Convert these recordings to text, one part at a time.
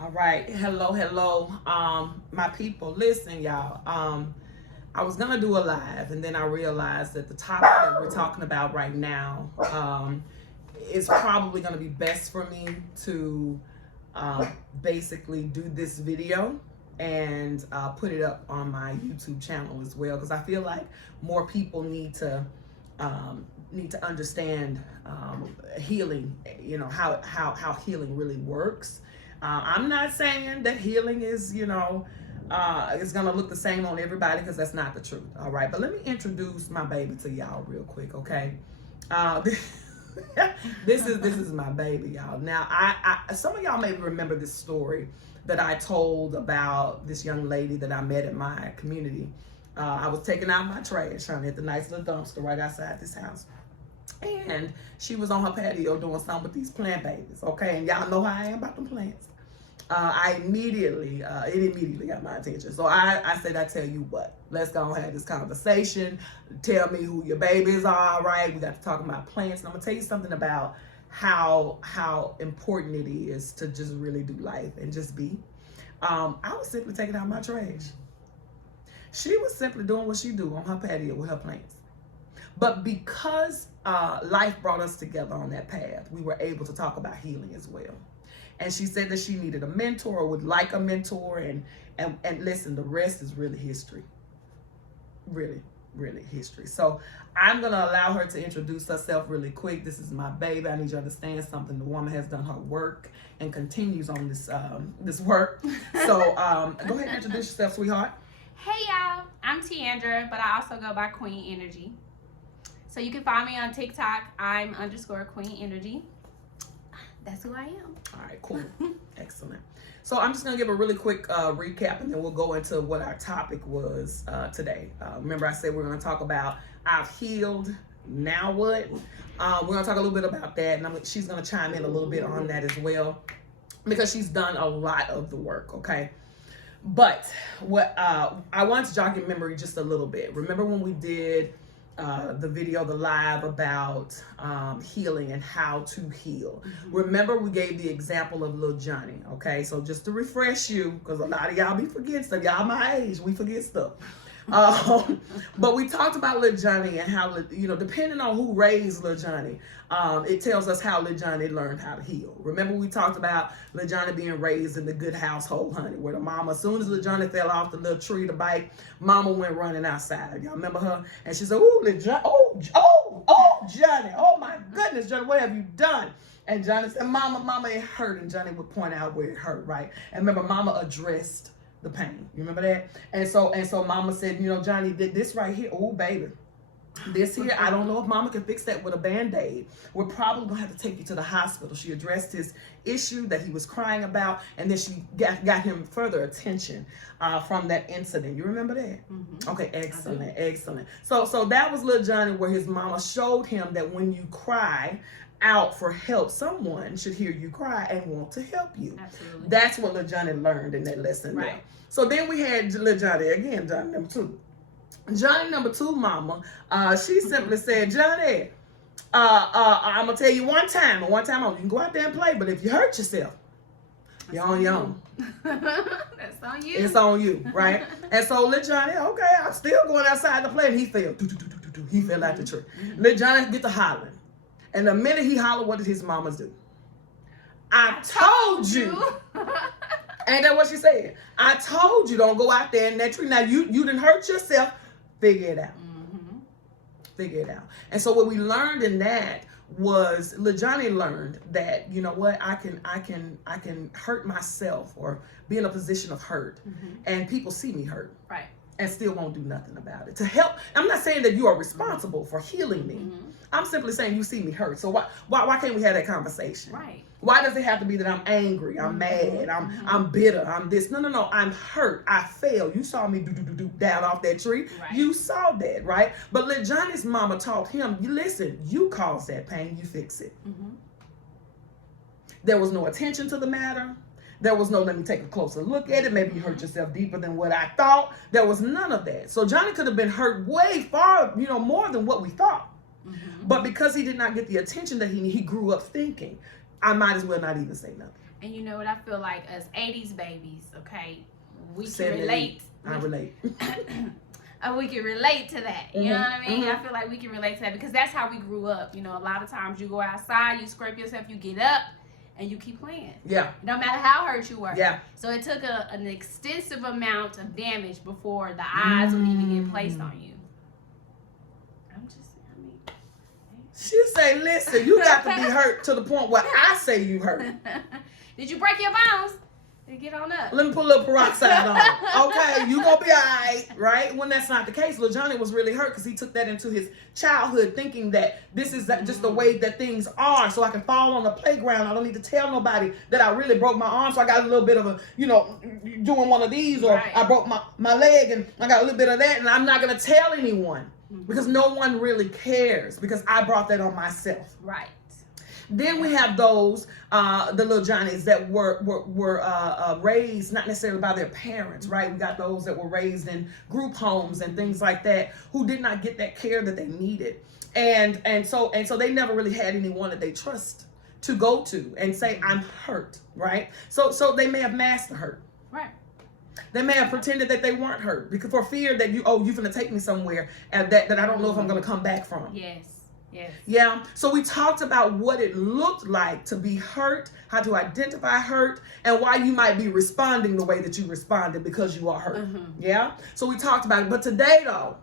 All right. Hello. My people, listen, y'all. I was gonna do a live, and then I realized that the topic that we're talking about right now, is probably gonna be best for me to basically do this video and put it up on my YouTube channel as well, because I feel like more people need to understand healing. You know how healing really works. I'm not saying that healing is, it's gonna look the same on everybody, because that's not the truth. All right, but let me introduce my baby to y'all real quick, okay? This is my baby, y'all. Now, I some of y'all may remember this story that I told about this young lady that I met at my community. I was taking out my trash, honey, at the nice little dumpster right outside this house. And she was on her patio doing something with these plant babies, okay? And y'all know how I am about them plants. It immediately got my attention. So I said, I tell you what, let's go and have this conversation. Tell me who your babies are, right? We got to talk about plants. And I'm gonna tell you something about how important it is to just really do life and just be. I was simply taking out my trash. She was simply doing what she do on her patio with her plants. But because life brought us together on that path, we were able to talk about healing as well. And she said that she needed a mentor, or would like a mentor, and listen, the rest is really history. Really history. So I'm gonna allow her to introduce herself really quick. This is my baby. I need you to understand something. The woman has done her work and continues on this work. So go ahead and introduce yourself, sweetheart. Hey y'all, I'm Tiandra, but I also go by QueenEnergy. So you can find me on TikTok. I'm _QueenEnergy. That's who I am. All right, cool. Excellent. So I'm just going to give a really quick recap, and then we'll go into what our topic was today. Remember, I said we're going to talk about I've healed, now what? We're going to talk a little bit about that, and she's going to chime in a little bit on that as well, because she's done a lot of the work, okay? But what I want to jog your memory just a little bit. Remember when we did the video, the live about healing and how to heal. Mm-hmm. Remember, we gave the example of little Johnny, okay? So just to refresh you, because a lot of y'all be forgetting stuff. Y'all my age, we forget stuff. But we talked about little Johnny and how, depending on who raised little Johnny, it tells us how little Johnny learned how to heal. Remember, we talked about little Johnny being raised in the good household, honey, where the mama, as soon as little Johnny fell off the little tree to bite, mama went running outside. Y'all remember her? And she said, "Ooh, little Johnny, oh, Johnny, oh my goodness, Johnny, what have you done?" And Johnny said, Mama, it hurt. And Johnny would point out where it hurt, right? And remember, mama addressed the pain. You remember that? And so mama said, Johnny did this right here. Oh, baby. This here, I don't know if mama can fix that with a Band-Aid. We're probably going to have to take you to the hospital. She addressed his issue that he was crying about, and then she got him further attention from that incident. You remember that? Mm-hmm. Okay, excellent. So that was little Johnny, where his mama showed him that when you cry out for help, someone should hear you cry and want to help you. Absolutely. That's what little Johnny learned in that lesson. Right. There. So then we had little Johnny again, Johnny number 2. Johnny number 2 mama, she simply said, Johnny, I'm gonna tell you one time only, you can go out there and play, but if you hurt yourself, you're on your own. That's on you. It's on you, right? And so little Johnny, okay, I'm still going outside to play, and he fell. He fell out the tree. Little Johnny get to hollering. And the minute he hollered, what did his mamas do? I told you. Ain't that what she said? I told you, don't go out there in that tree. Now you didn't hurt yourself. Figure it out. Mm-hmm. Figure it out. And so what we learned in that was, little Johnny learned that, you know what, I can hurt myself or be in a position of hurt, and people see me hurt. Right. And still won't do nothing about it. To help, I'm not saying that you are responsible for healing me. Mm-hmm. I'm simply saying you see me hurt. So why can't we have that conversation? Right. Why does it have to be that I'm angry, I'm mad, I'm bitter, I'm this? No, I'm hurt. I failed. You saw me do down off that tree. Right. You saw that, right? But little Johnny's mama taught him, listen, you caused that pain, you fix it. Mm-hmm. There was no attention to the matter. There was no, let me take a closer look at it. Maybe you hurt yourself deeper than what I thought. There was none of that. So Johnny could have been hurt way far, more than what we thought. Mm-hmm. But because he did not get the attention that he grew up thinking, I might as well not even say nothing. And you know what? I feel like us 80s babies, okay, we can 78. relate. I relate. We can relate to that. You know what I mean? Mhm. I feel like we can relate to that because that's how we grew up. You know, a lot of times you go outside, you scrape yourself, you get up, and you keep playing. Yeah. No matter how hurt you were. Yeah. So it took an extensive amount of damage before the eyes would even get placed on you. I'm just, I mean. She say, listen, you got to be hurt to the point where I say you hurt. Did you break your bones? Get on up. Let me put a little peroxide on. Okay, you gonna be all right, right? When that's not the case, Lil Johnny was really hurt because he took that into his childhood, thinking that this is just the way that things are. So I can fall on the playground. I don't need to tell nobody that I really broke my arm. So I got a little bit of a, doing one of these, or Right. I broke my leg and I got a little bit of that, and I'm not gonna tell anyone because no one really cares because I brought that on myself. Right. Then we have those, the little Johnnies that were raised not necessarily by their parents, right? We got those that were raised in group homes and things like that who did not get that care that they needed, and so they never really had anyone that they trust to go to and say, I'm hurt, right? So they may have masked the hurt. Right. They may have pretended that they weren't hurt because for fear that you're gonna take me somewhere and that I don't know if I'm gonna come back from. Yes. Yes. Yeah. So we talked about what it looked like to be hurt, how to identify hurt, and why you might be responding the way that you responded because you are hurt. Yeah. So we talked about it. But today, though,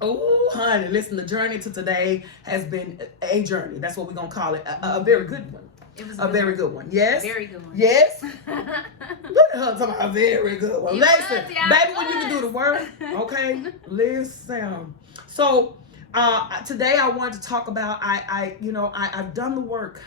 oh, honey, listen, the journey to today has been a journey. That's what we're going to call it. A very good one. It was a very good one. Yes. Very good one. Yes. Look at her talking about a very good one. Listen, baby, when you can do the work, okay? Listen. So, today I wanted to talk about I've done the work.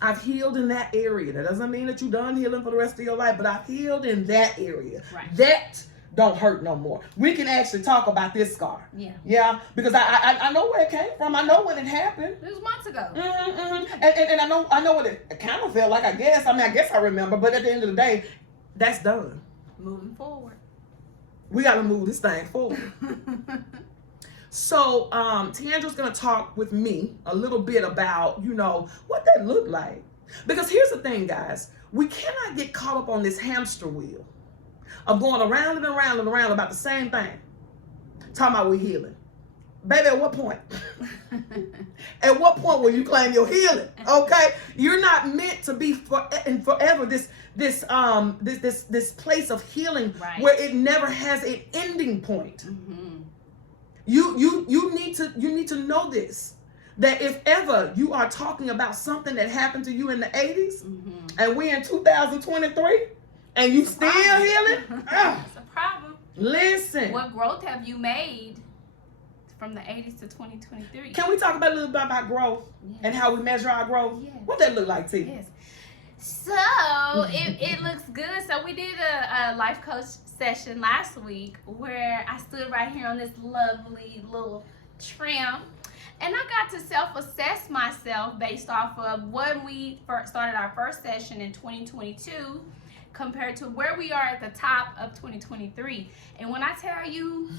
I've healed in that area. That doesn't mean that you're done healing for the rest of your life, but I've healed in that area. Right. That don't hurt no more. We can actually talk about this scar. Yeah. Yeah, because I know where it came from. I know when it happened. It was months ago. And I know what it kind of felt like. I guess I remember. But at the end of the day, that's done. Moving forward. We got to move this thing forward. So, Tiandra's going to talk with me a little bit about, what that looked like. Because here's the thing, guys. We cannot get caught up on this hamster wheel of going around and around and around about the same thing. Talking about we healing. Baby, at what point? At what point will you claim your healing? Okay? You're not meant to be forever this place of healing, right, where it never has an ending point. You need to know this, that if ever you are talking about something that happened to you in the 80s and we're in 2023 and you still healing, it's a problem. Listen. What growth have you made from the 80s to 2023? Can we talk about a little bit about growth and how we measure our growth? Yes. What that look like, T? Yes. So it looks good. So we did a life coach session last week where I stood right here on this lovely little trim, and I got to self-assess myself based off of when we first started our first session in 2022 compared to where we are at the top of 2023. And when I tell you,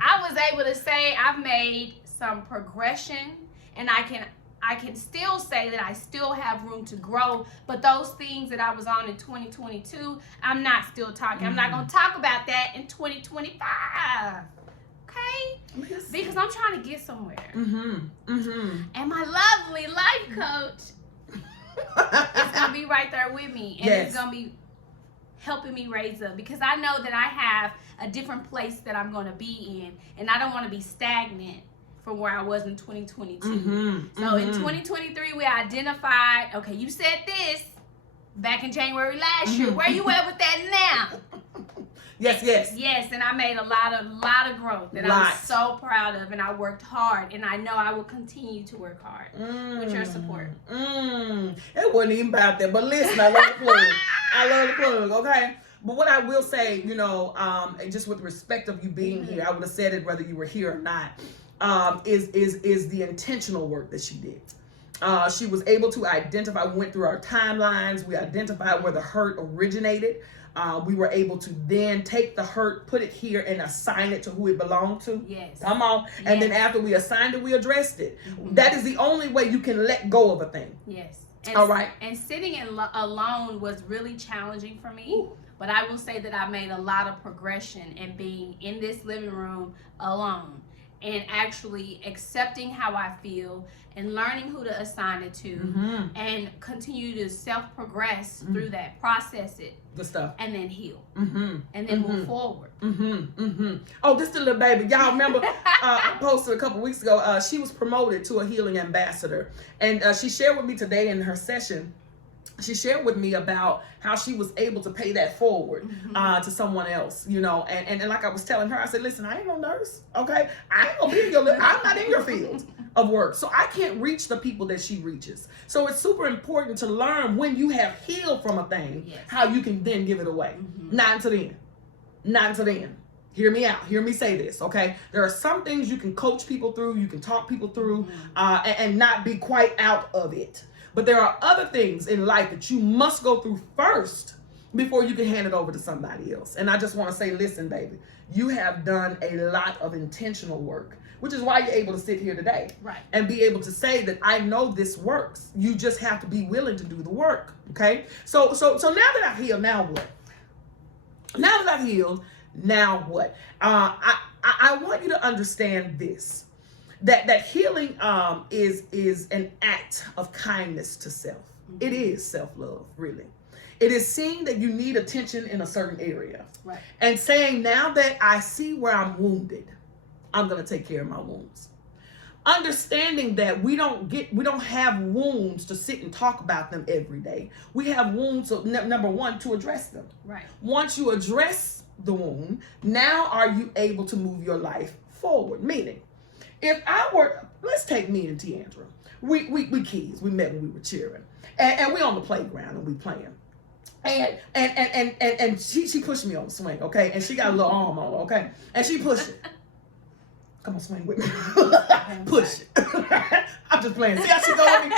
I was able to say I've made some progression, and I can still say that I still have room to grow, but those things that I was on in 2022, I'm not still talking. I'm not going to talk about that in 2025. Okay? Because I'm trying to get somewhere. And my lovely life coach is going to be right there with me. And it's going to be helping me raise up, because I know that I have a different place that I'm going to be in, and I don't want to be stagnant from where I was in 2022. So in 2023, we identified, okay, you said this back in January last year. Where you at with that now? Yes, and I made a lot of growth that I was so proud of, and I worked hard, and I know I will continue to work hard with your support. It wasn't even about that, but listen, I love the plug. I love the plug, okay? But what I will say, just with respect of you being here, I would have said it whether you were here or not, is the intentional work that she did. She was able to identify, we went through our timelines, we identified where the hurt originated. We were able to then take the hurt, put it here, and assign it to who it belonged to. Yes. Come on. And then after we assigned it, we addressed it. That is the only way you can let go of a thing. Yes. And, all right. And sitting alone was really challenging for me. Ooh. But I will say that I made a lot of progression in being in this living room alone and actually accepting how I feel and learning who to assign it to and continue to self-progress through that, process it. Good stuff. And then heal. And then move forward. Oh, this the little baby. Y'all remember I posted a couple weeks ago. She was promoted to a healing ambassador. And she shared with me today in her session, she shared with me about how she was able to pay that forward to someone else, you know, and like I was telling her, I said, listen, I ain't no nurse, okay? I ain't gonna be in your, I'm not in your field of work, so I can't reach the people that she reaches. So it's super important to learn when you have healed from a thing, how you can then give it away. Not until then. Not until then. Hear me out. Hear me say this, okay? There are some things you can coach people through, you can talk people through, and not be quite out of it. But there are other things in life that you must go through first before you can hand it over to somebody else. And I just want to say, listen, baby, you have done a lot of intentional work, which is why you're able to sit here today and be able to say that I know this works. You just have to be willing to do the work, okay? So now that I've healed, now what? Now that I've healed, now what? I want you to understand this. That healing is an act of kindness to self. It is self-love, really. It is seeing that you need attention in a certain area. And saying, now that I see where I'm wounded, I'm going to take care of my wounds. Understanding that we don't have wounds to sit and talk about them every day. We have wounds, number one, to address them. Once you address the wound, now are you able to move your life forward? Meaning, if I were, let's take me and Tiandra. We kids. We met when we were cheering, and we on the playground and we playing. And she pushed me on the swing, okay? And she got a little arm on, okay? And she pushed it. Come on, swing with me. Push it. I'm just playing. See how she going with me?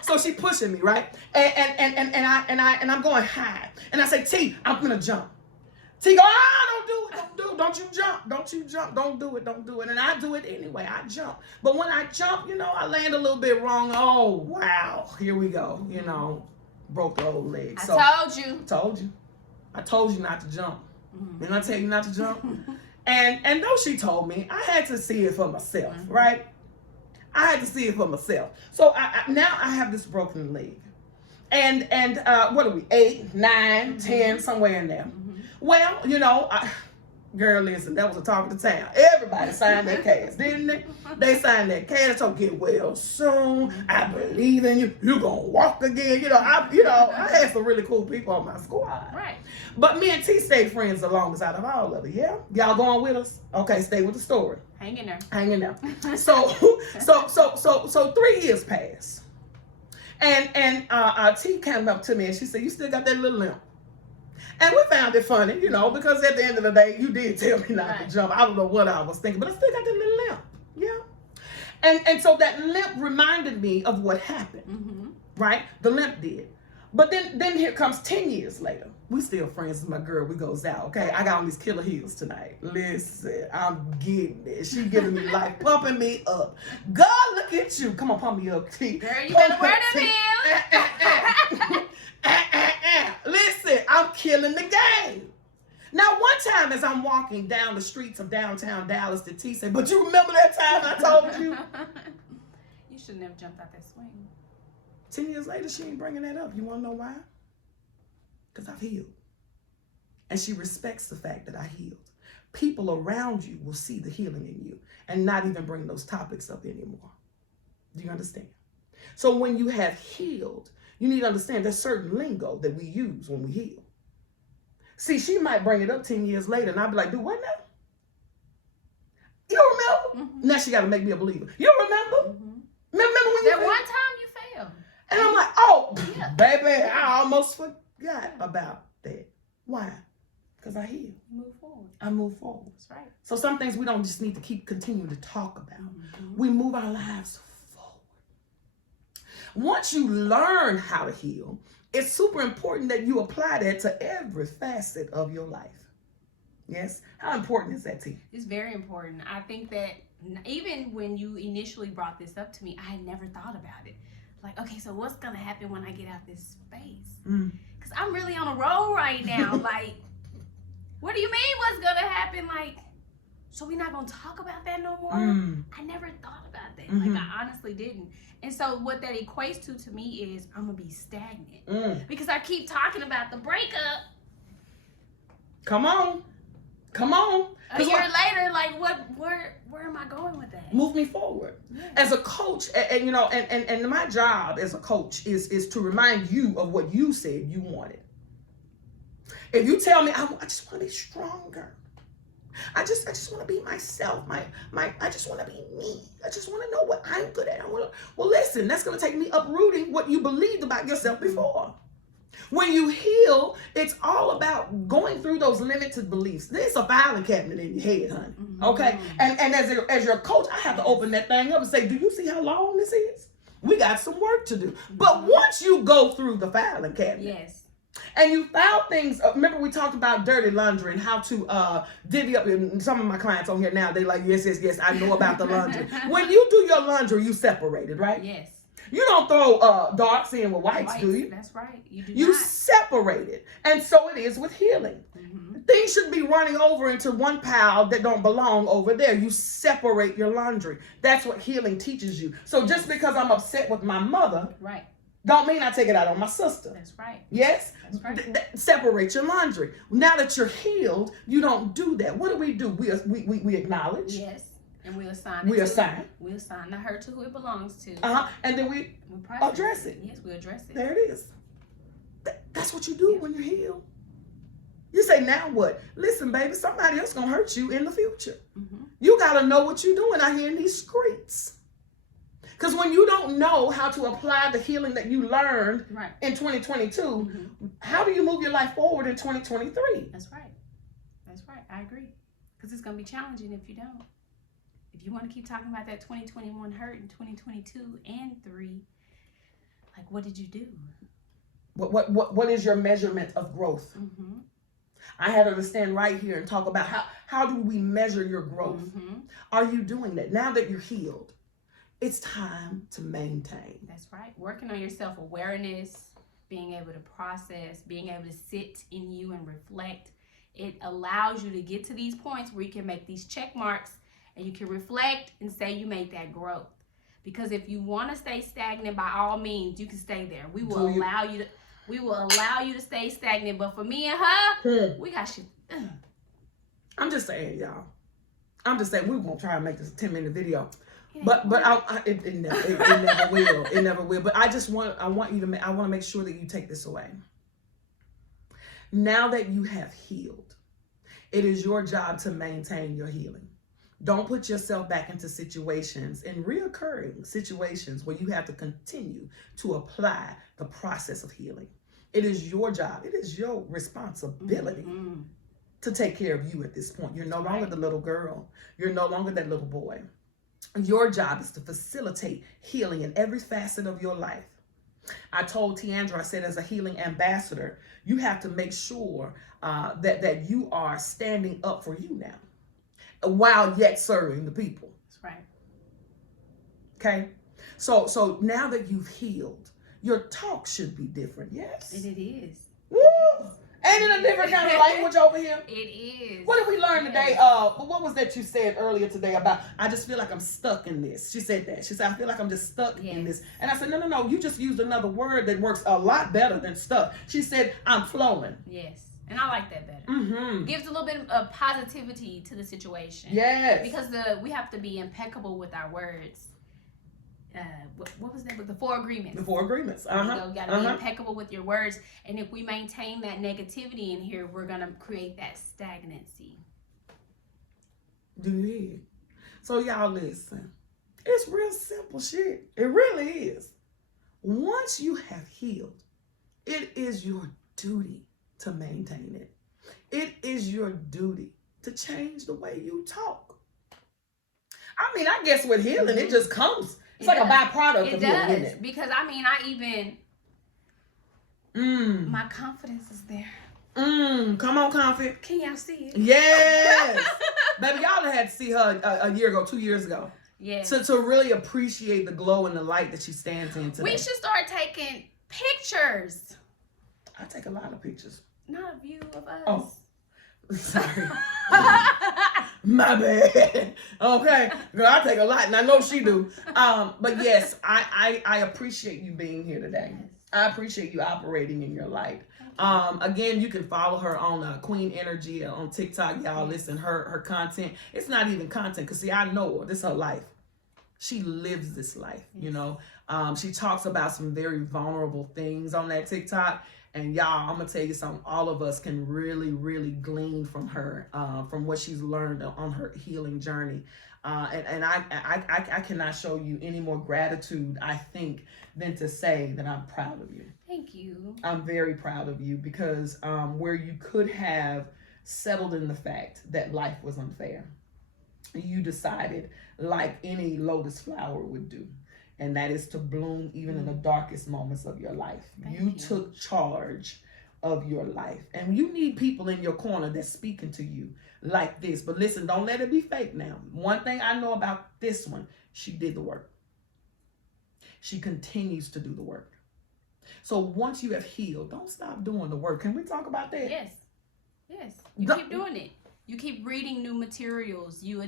So she pushing me, right? And I'm going high. And I say, T, I'm gonna jump. T go, don't do it, don't you jump, don't do it. And I do it anyway, I jump. But when I jump, you know, I land a little bit wrong. Oh, wow, here we go, you know, broke the old leg. So, I told you. I told you not to jump. Didn't I tell you not to jump? And though she told me, I had to see it for myself, right? I had to see it for myself. So now I have this broken leg. And what are we, 8, 9, 10, somewhere in there. Well, you know, girl, listen, that was a talk of the town. Everybody signed their case, didn't they? They signed their case. So get well soon. I believe in you. You're gonna walk again. You know, I had some really cool people on my squad. But me and T stayed friends the longest out of all of it. Yeah, y'all going with us? Okay, stay with the story. Hang in there. Hang in there. So 3 years passed, and T came up to me and she said, "You still got that little limp?" And we found it funny, you know, because at the end of the day, you did tell me not to jump. I don't know what I was thinking, but I still got that little limp. Yeah. And so that limp reminded me of what happened, right? The limp did. But then here comes 10 years later. We still friends with my girl. We goes out, okay? I got on these killer heels tonight. Listen, I'm getting it. She giving me life, pumping me up. God, look at you. Come on, pump me up, T. Girl, you better wear them heels. Listen, I'm killing the game. Now, one time as I'm walking down the streets of downtown Dallas, the T said, "But you remember that time I told you?" You should never jumped out that swing. 10 years later, she ain't bringing that up. You want to know why? Because I've healed. And she respects the fact that I healed. People around you will see the healing in you and not even bring those topics up anymore. Do you understand? So when you have healed, you need to understand there's certain lingo that we use when we heal. See, she might bring it up 10 years later and I'll be like, "Dude, what now? You remember?" Now she got to make me a believer. You remember? Remember when you that one time you failed? And I'm like, "Oh, baby, I almost forgot about that." Why? Because I healed. Move forward. I move forward. That's right. So some things we don't just need to continue to talk about. We move our lives forward. Once you learn how to heal, it's super important that you apply that to every facet of your life. Yes? How important is that to you? It's very important. I think that even when you initially brought this up to me, I had never thought about it. like, okay, so what's gonna happen when I get out this space? Mm. Because I'm really on a roll right now. Like, what do you mean what's gonna happen? Like, so we're not gonna talk about that no more? I never thought about that. Mm-hmm. Like, I honestly didn't. And so what that equates to me is I'm gonna be stagnant. Because I keep talking about the breakup. Come on. A year later, like, where am I going with that? Move me forward. Yeah. As a coach, and you know, and my job as a coach is to remind you of what you said you wanted. If you tell me, I just want to be stronger. I just want to be myself. I just want to be me. I just want to know what I'm good at. Well, listen, that's going to take me uprooting what you believed about yourself before. When you heal, it's all about going through those limited beliefs. There's a filing cabinet in your head, honey. Okay? And as your coach, I have to open that thing up and say, do you see how long this is? We got some work to do. But once you go through the filing cabinet, yes, and you found things, remember we talked about dirty laundry and how to divvy up, and some of my clients on here now, they like, yes, I know about the laundry. When you do your laundry, you separate it, right? Yes. You don't throw darks in with whites, do you? That's right. You do You not. separate it. And so it is with healing. Things should be running over into one pile that don't belong over there. You separate your laundry. That's what healing teaches you. So just because I'm upset with my mother, right, don't mean I take it out on my sister. That's right. Yes? That's right. Separate your laundry. Now that you're healed, you don't do that. What do? We acknowledge. Yes. And we assign We assign the hurt to who it belongs to. And then we address it. Yes, we address it. There it is. That's what you do when you're healed. You say, now what? Listen, baby, somebody else gonna hurt you in the future. You gotta know what you're doing out here in these streets. Because when you don't know how to apply the healing that you learned in 2022, how do you move your life forward in 2023? That's right. That's right. I agree. Because it's gonna be challenging if you don't. If you want to keep talking about that 2021 hurt in 2022 and 3, like, what did you do? What is your measurement of growth? I had to stand right here and talk about how do we measure your growth? Are you doing that? Now that you're healed, it's time to maintain. That's right. Working on your self-awareness, being able to process, being able to sit in you and reflect. It allows you to get to these points where you can make these check marks and you can reflect and say you made that growth. Because if you want to stay stagnant, by all means, you can stay there. We will allow you to stay stagnant. But for me and her, we got shit. I'm just saying, y'all. I'm just saying, we're going to try and make this a 10-minute video. Yeah, But it never will. It never will. But I want to make sure that you take this away. Now that you have healed, it is your job to maintain your healing. Don't put yourself back into situations and reoccurring situations where you have to continue to apply the process of healing. It is your job. It is your responsibility to take care of you at this point. You're no longer the little girl. You're no longer that little boy. Your job is to facilitate healing in every facet of your life. I told Tiandra, I said, as a healing ambassador, you have to make sure that you are standing up for you now, while yet serving the people. That's right. Okay? So now that you've healed, your talk should be different, yes? And it is. Woo! Ain't it a different kind of language over here? It is. What did we learn today? What was that you said earlier today about, I just feel like I'm stuck in this? She said that. She said, I feel like I'm just stuck in this. And I said, no, you just used another word that works a lot better than stuck. She said, I'm flowing. Yes. And I like that better. Gives a little bit of positivity to the situation. Yes. Because we have to be impeccable with our words. What was that book? The 4 Agreements. The 4 Agreements. You got to be impeccable with your words. And if we maintain that negativity in here, we're going to create that stagnancy. Do you hear? So y'all listen. It's real simple shit. It really is. Once you have healed, it is your duty to maintain it. It is your duty to change the way you talk. I mean, I guess with healing, it just comes. It's like a byproduct of healing, isn't it? Because my confidence is there. Come on, confident. Can y'all see it? Yes. Baby, y'all had to see her a year ago, 2 years ago. Yes. To really appreciate the glow and the light that she stands in today. We should start taking pictures. I take a lot of pictures. Not a view of us. Oh, sorry. My bad. Okay, girl, I take a lot, and I know she do. But yes, I appreciate you being here today. Yes. I appreciate you operating in your light. Again, you can follow her on QueenEnergy on TikTok. Y'all listen, her content. It's not even content, because see, I know her. This is her life. She lives this life, you know. She talks about some very vulnerable things on that TikTok. And y'all, I'm gonna tell you something. All of us can really, really glean from her, from what she's learned on her healing journey. And I cannot show you any more gratitude, I think, than to say that I'm proud of you. Thank you. I'm very proud of you, because where you could have settled in the fact that life was unfair, you decided, like any lotus flower would do, and that is to bloom even in the darkest moments of your life. You took charge of your life, and you need people in your corner that's speaking to you like this. But listen, don't let it be fake now. One thing I know about this one, she did the work. She continues to do the work. So once you have healed, don't stop doing the work. Can we talk about that? Yes. You keep doing it. You keep reading new materials. You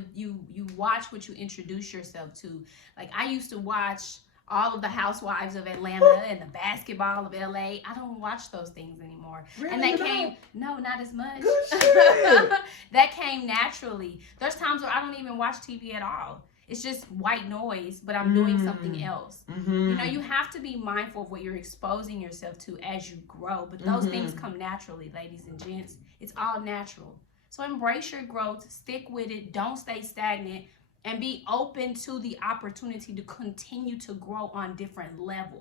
watch what you introduce yourself to. Like, I used to watch all of the Housewives of Atlanta and the basketball of LA. I don't watch those things anymore. Really? And that came, no, not as much. Good shit. That came naturally. There's times where I don't even watch TV at all. It's just white noise, but I'm doing something else. You know, you have to be mindful of what you're exposing yourself to as you grow. But those things come naturally, ladies and gents. It's all natural. So embrace your growth, stick with it, don't stay stagnant, and be open to the opportunity to continue to grow on different levels.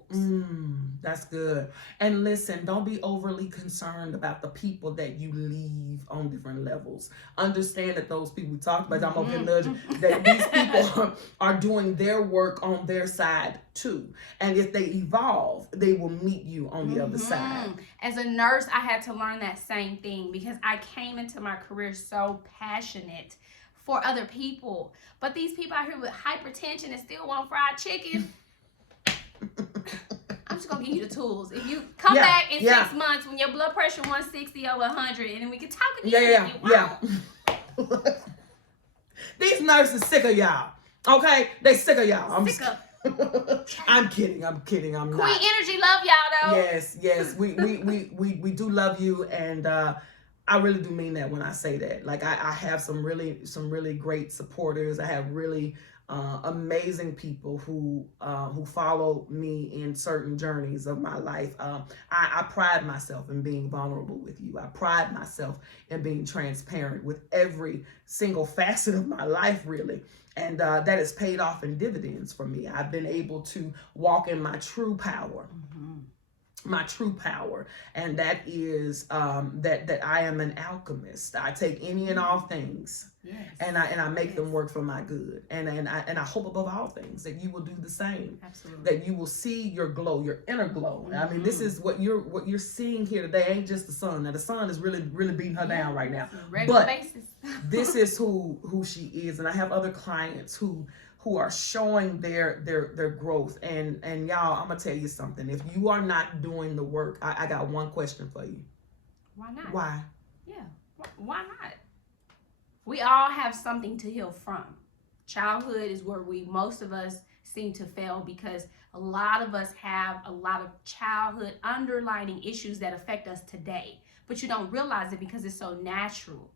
That's good. And listen, don't be overly concerned about the people that you leave on different levels. Understand that those people we talked about, I'm over here nudging, that these people are doing their work on their side too. And if they evolve, they will meet you on the other side. As a nurse, I had to learn that same thing, because I came into my career so passionate for other people. But these people out here with hypertension and still want fried chicken, I'm just gonna give you the tools. If you come back in 6 months when your blood pressure 160 over 100, and then we can talk again. These nurses sick of y'all. Okay? They sick of y'all. I'm sick of. I'm kidding. I'm not. QueenEnergy love y'all though. Yes. We do love you, and I really do mean that when I say that. Like, I have some really great supporters. I have really amazing people who follow me in certain journeys of my life. I pride myself in being vulnerable with you. I pride myself in being transparent with every single facet of my life, really. And that has paid off in dividends for me. I've been able to walk in my true power. My true power, and that is that I am an alchemist. I take any and all things, and I make them work for my good. And I hope above all things that you will do the same. Absolutely. That you will see your glow, your inner glow. I mean, this is what you're seeing here today. Ain't just the sun. Now the sun is really beating her down right now. Regular basis. This is who she is, and I have other clients who are showing their growth. And y'all, I'm gonna tell you something. If you are not doing the work, I got one question for you. Why not? Why? Yeah. Why not? We all have something to heal from. Childhood is where most of us seem to fail, because a lot of us have a lot of childhood underlining issues that affect us today. But you don't realize it because it's so natural.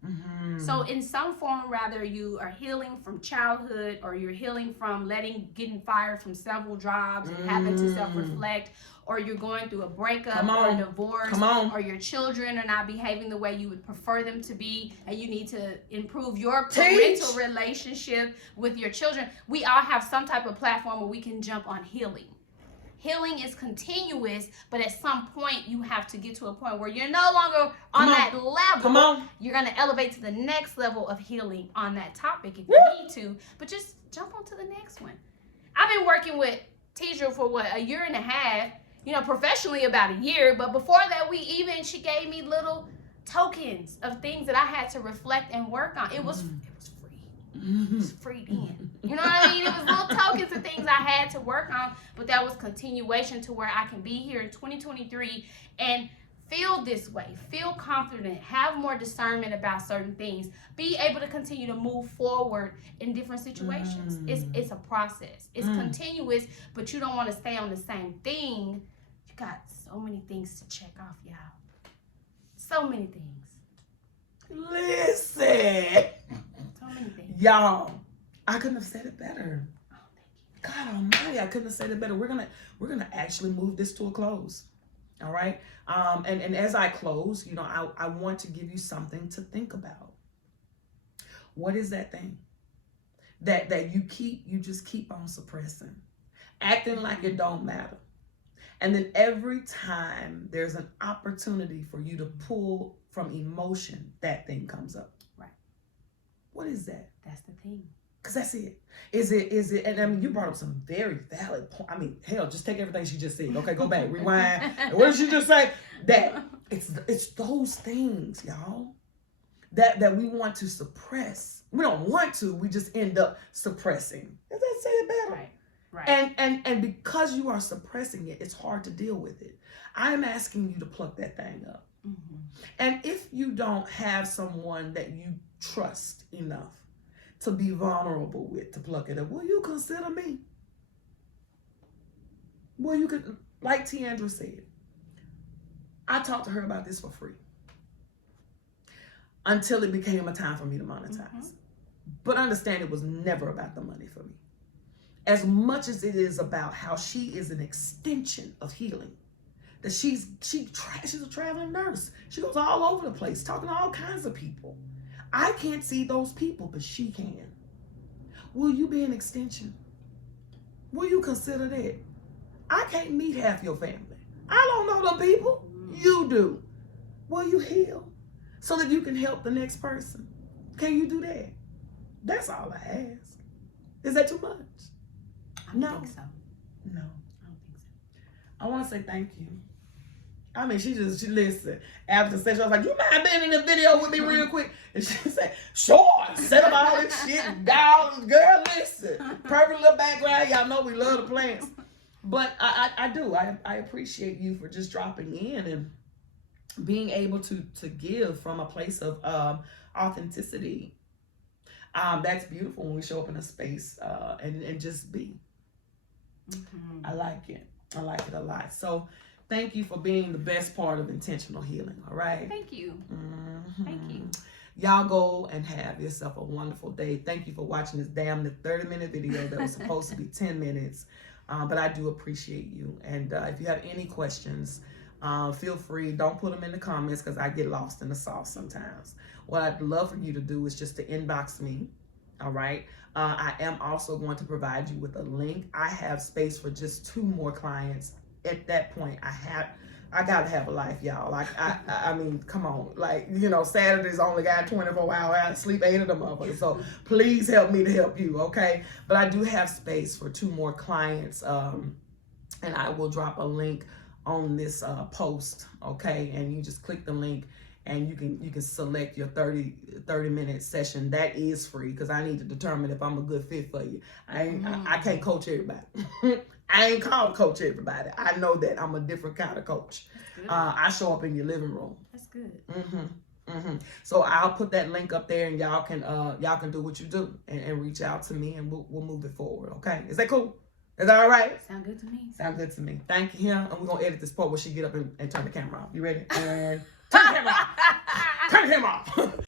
So in some form, rather you are healing from childhood, or you're healing from getting fired from several jobs and having to self-reflect, or you're going through a breakup or a divorce, or your children are not behaving the way you would prefer them to be, and you need to improve your parental relationship with your children. We all have some type of platform where we can jump on healing. Healing is continuous, but at some point you have to get to a point where you're no longer on that level. You're going to elevate to the next level of healing on that topic if you need to, but just jump on to the next one. I've been working with Tidra for a year and a half, professionally about a year, but before that she gave me little tokens of things that I had to reflect and work on. It was free. It's free then. You know what I mean? It was little tokens of things I had to work on, but that was continuation to where I can be here in 2023 and feel this way, feel confident, have more discernment about certain things, be able to continue to move forward in different situations. It's a process. It's continuous, but you don't want to stay on the same thing. You got so many things to check off, y'all. So many things. Listen. So many things. Y'all, I couldn't have said it better. Oh, thank you. God almighty, I couldn't have said it better. We're gonna actually move this to a close. All right. And as I close, you know, I want to give you something to think about. What is that thing that you just keep on suppressing, acting like it don't matter? And then every time there's an opportunity for you to pull from emotion, that thing comes up. Right. What is that? That's the thing. Because that's it. Is it, and I mean, you brought up some very valid points. I mean, hell, just take everything she just said. Okay, go back, rewind. What did she just say? That it's those things, y'all, that we want to suppress. We don't want to, we just end up suppressing. Does that say it better? Right. Right. And because you are suppressing it, it's hard to deal with it. I am asking you to pluck that thing up. Mm-hmm. And if you don't have someone that you trust enough to be vulnerable with, to pluck it up, will you consider me? Well, you could, like Tiandra said, I talked to her about this for free until it became a time for me to monetize. Mm-hmm. But understand, it was never about the money for me. As much as it is about how she is an extension of healing. That she's a traveling nurse. She goes all over the place, talking to all kinds of people. I can't see those people, but she can. Will you be an extension? Will you consider that? I can't meet half your family. I don't know them people. You do. Will you heal so that you can help the next person? Can you do that? That's all I ask. Is that too much? I don't think so. No. I don't think so. I want to say thank you. I mean, she listened. After the session, I was like, you mind being in the video with me real quick? And she said, sure. Set up all this shit. Down. Girl, listen. Perfect little background. Y'all know we love the plants. But I do. I appreciate you for just dropping in and being able to give from a place of authenticity. That's beautiful when we show up in a space and just be. Mm-hmm. I like it. I like it a lot. So thank you for being the best part of intentional healing. All right. Thank you. Mm-hmm. Thank you. Y'all go and have yourself a wonderful day. Thank you for watching this damn 30-minute video that was supposed to be 10 minutes. But I do appreciate you. And if you have any questions, feel free. Don't put them in the comments because I get lost in the sauce sometimes. What I'd love for you to do is just to inbox me. All right. I am also going to provide you with a link. I have space for just 2 more clients. At that point, I gotta have a life, y'all. Like I mean, come on. Like, you know, Saturdays only got 24 hours. I sleep 8 of them motherfuckers. So please help me to help you, okay? But I do have space for 2 more clients. And I will drop a link on this post, okay? And you just click the link and you can select your 30-minute session. That is free because I need to determine if I'm a good fit for you. I can't coach everybody. I ain't called coach everybody. I know that I'm a different kind of coach. I show up in your living room. That's good. So I'll put that link up there, and y'all can do what you do and reach out to me, and we'll move it forward. Okay? Is that cool? Is that all right? Sound good to me. Sound good to me. Thank you. And we're gonna edit this part where she get up and turn the camera off. You ready? And turn the camera off.